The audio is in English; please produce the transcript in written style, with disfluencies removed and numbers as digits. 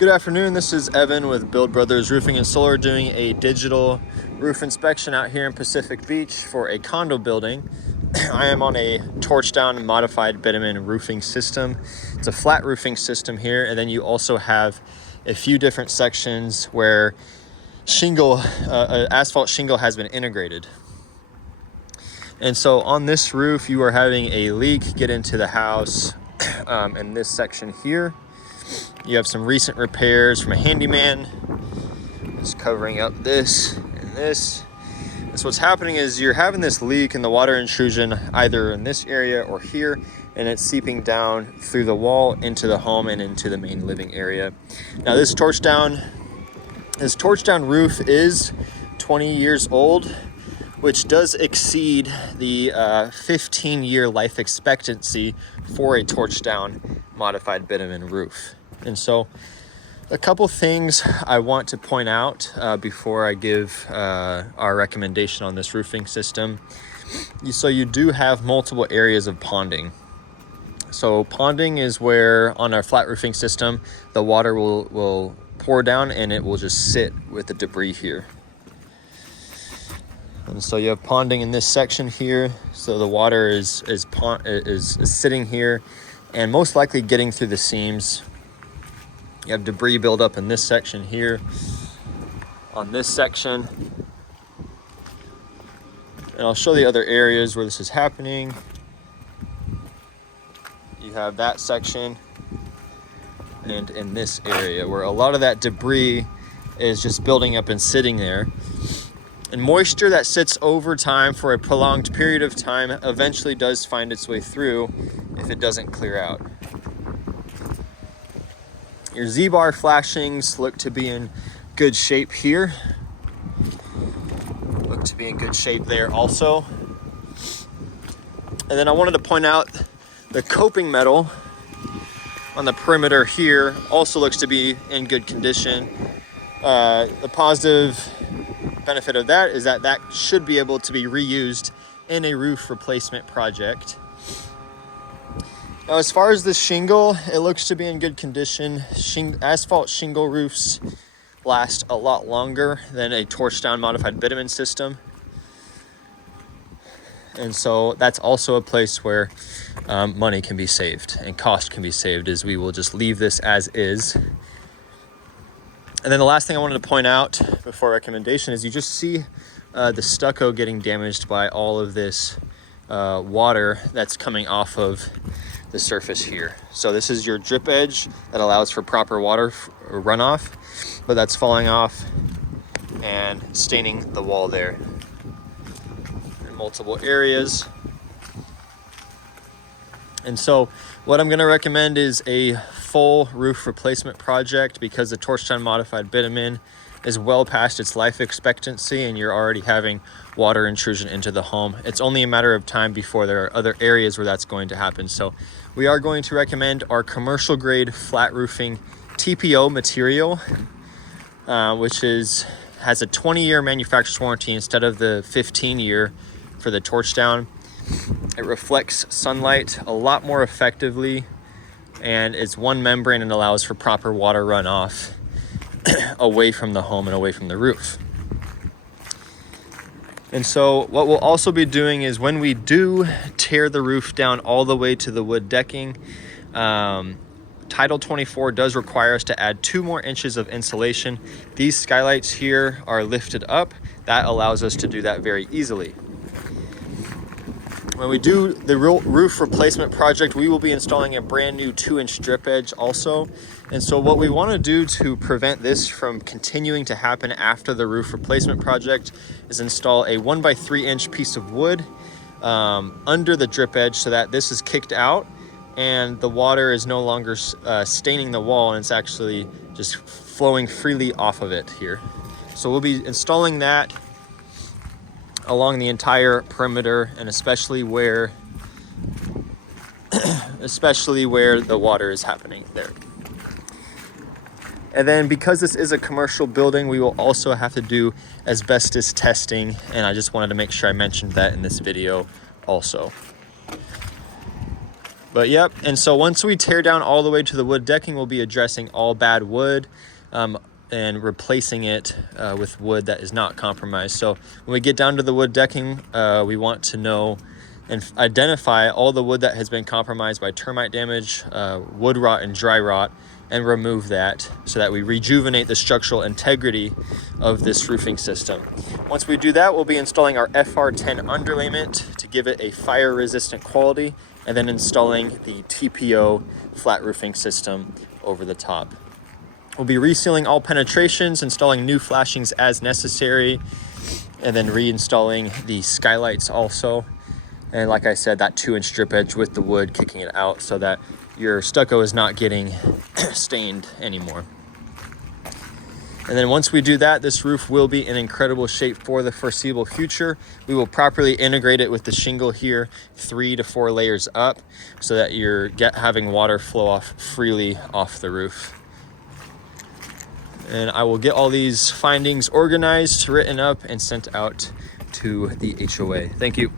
Good afternoon, this is Evan with Build Brothers Roofing and Solar doing a digital roof inspection out here in Pacific Beach for a condo building. I am on a torch down modified bitumen roofing system. It's a flat roofing system here, and then you also have a few different sections where asphalt shingle has been integrated. And so on this roof, you are having a leak get into the house in this section here. You have some recent repairs from a handyman. Just covering up this and this. So what's happening is you're having this leak and the water intrusion either in this area or here, and it's seeping down through the wall into the home and into the main living area. Now this torch down roof is 20 years old, which does exceed the 15-year life expectancy for a torch down modified bitumen roof. And so a couple things I want to point out before I give our recommendation on this roofing system. So you do have multiple areas of ponding. So ponding is where on our flat roofing system, the water will pour down and it will just sit with the debris here. And so you have ponding in this section here. So the water is sitting here and most likely getting through the seams. You have debris buildup in this section here, on this section. And I'll show the other areas where this is happening. You have that section and in this area where a lot of that debris is just building up and sitting there. And moisture that sits over time for a prolonged period of time eventually does find its way through if it doesn't clear out. Your Z-bar flashings look to be in good shape here. Look to be in good shape there also. And then I wanted to point out the coping metal on the perimeter here also looks to be in good condition. The positive benefit of that is that should be able to be reused in a roof replacement project. Now, as far as the shingle, it looks to be in good condition. Asphalt shingle roofs last a lot longer than a torch down modified bitumen system. And so that's also a place where money can be saved and cost can be saved, as we will just leave this as is. And then the last thing I wanted to point out before recommendation is you just see the stucco getting damaged by all of this water that's coming off of the surface here. So this is your drip edge that allows for proper water runoff, but that's falling off and staining the wall there in multiple areas. And so what I'm going to recommend is a full roof replacement project, because the torch down modified bitumen is well past its life expectancy and you're already having water intrusion into the home. It's only a matter of time before there are other areas where that's going to happen. So we are going to recommend our commercial grade flat roofing TPO material, which has a 20-year manufacturer's warranty instead of the 15-year for the torch down. It reflects sunlight a lot more effectively, and it's one membrane and allows for proper water runoff away from the home and away from the roof. And so what we'll also be doing is when we do tear the roof down all the way to the wood decking, Title 24 does require us to add 2 more inches of insulation. These skylights here are lifted up. That allows us to do that very easily. When we do the roof replacement project, we will be installing a brand new 2-inch drip edge also. And so what we want to do to prevent this from continuing to happen after the roof replacement project is install a 1x3-inch piece of wood under the drip edge so that this is kicked out and the water is no longer staining the wall, and it's actually just flowing freely off of it here. So we'll be installing that along the entire perimeter, and especially where the water is happening there. And then because this is a commercial building, we will also have to do asbestos testing, and I just wanted to make sure I mentioned that in this video also. But yep, and so once we tear down all the way to the wood decking, we'll be addressing all bad wood and replacing it with wood that is not compromised. So when we get down to the wood decking, we want to know and identify all the wood that has been compromised by termite damage, wood rot and dry rot, and remove that so that we rejuvenate the structural integrity of this roofing system. Once we do that, we'll be installing our FR10 underlayment to give it a fire resistant quality, and then installing the TPO flat roofing system over the top. We'll be resealing all penetrations, installing new flashings as necessary, and then reinstalling the skylights also. And like I said, that 2-inch strip edge with the wood, kicking it out so that your stucco is not getting stained anymore. And then once we do that, this roof will be in incredible shape for the foreseeable future. We will properly integrate it with the shingle here, 3 to 4 layers up, so that you're having water flow off freely off the roof. And I will get all these findings organized, written up, and sent out to the HOA. Thank you.